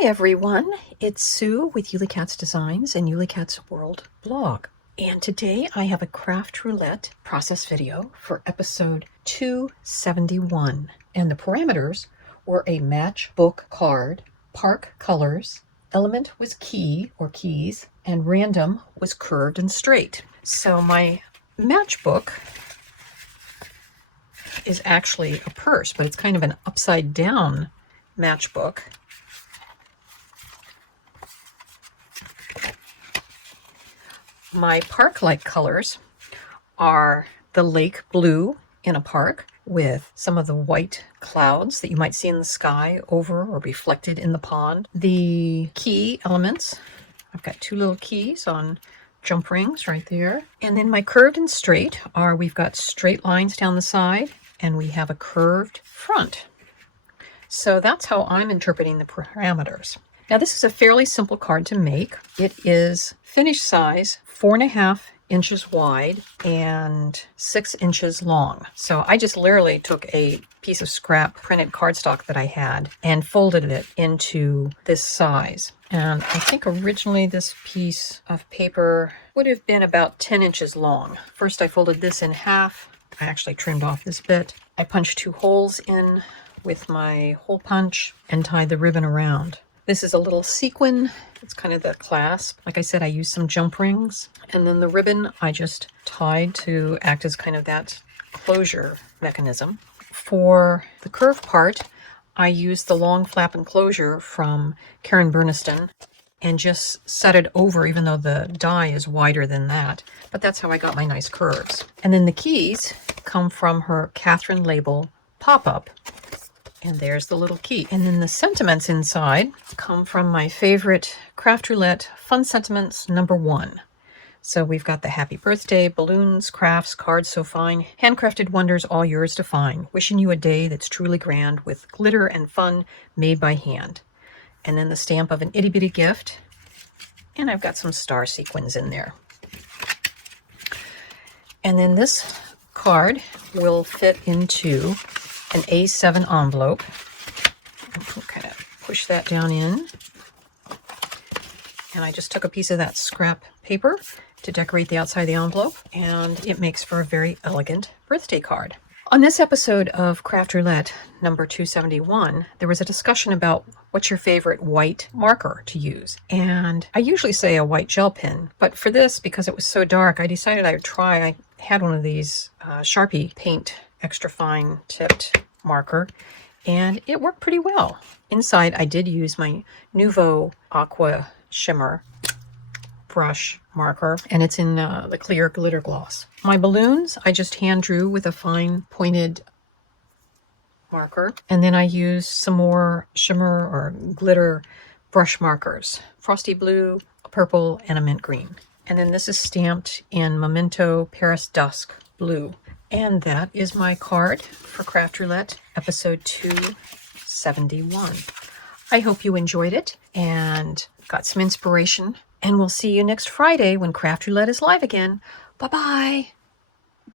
Hi everyone, it's Sue with Ully Cat's Designs and Ully Cat's World blog. And today I have a craft roulette process video for episode 271. And the parameters were a matchbook card, park colors, element was key or keys, and random was curved and straight. So my matchbook is actually a purse, but it's kind of an upside down matchbook. My park-like colors are the lake blue in a park with some of the white clouds that you might see in the sky over or reflected in the pond. The key elements, I've got two little keys on jump rings right there. And then my curved and straight are, we've got straight lines down the side and we have a curved front. So that's how I'm interpreting the parameters. Now this is a fairly simple card to make. It is finished size, 4.5 inches wide and 6 inches long. So I just literally took a piece of scrap printed cardstock that I had and folded it into this size. And I think originally this piece of paper would have been about 10 inches long. First I folded this in half. I actually trimmed off this bit. I punched 2 holes in with my hole punch and tied the ribbon around. This is a little sequin. It's kind of that clasp. Like I said, I used some jump rings. And then the ribbon I just tied to act as kind of that closure mechanism. For the curved part, I used the long flap enclosure from Karen Burniston and just set it over, even though the die is wider than that. But that's how I got my nice curves. And then the keys come from her Catherine Label pop-up. And there's the little key. And then the sentiments inside come from my favorite Craft Roulette Fun Sentiments #1. So we've got the happy birthday, balloons, crafts, cards so fine, handcrafted wonders all yours to find. Wishing you a day that's truly grand with glitter and fun made by hand. And then the stamp of an itty bitty gift. And I've got some star sequins in there. And then this card will fit into an A7 envelope. I'll kind of push that down in. And I just took a piece of that scrap paper to decorate the outside of the envelope, and it makes for a very elegant birthday card. On this episode of Craft Roulette number 271, there was a discussion about what's your favorite white marker to use. And I usually say a white gel pen, but for this, because it was so dark, I decided I would try. I had one of these Sharpie paint extra fine tipped marker, and it worked pretty well. Inside, I did use my Nuvo Aqua Shimmer brush marker, and it's in the clear glitter gloss. My balloons, I just hand drew with a fine pointed marker, and then I used some more shimmer or glitter brush markers. Frosty blue, a purple, and a mint green. And then this is stamped in Memento Paris Dusk blue. And that is my card for Craft Roulette episode 271. I hope you enjoyed it and got some inspiration. And we'll see you next Friday when Craft Roulette is live again. Bye-bye.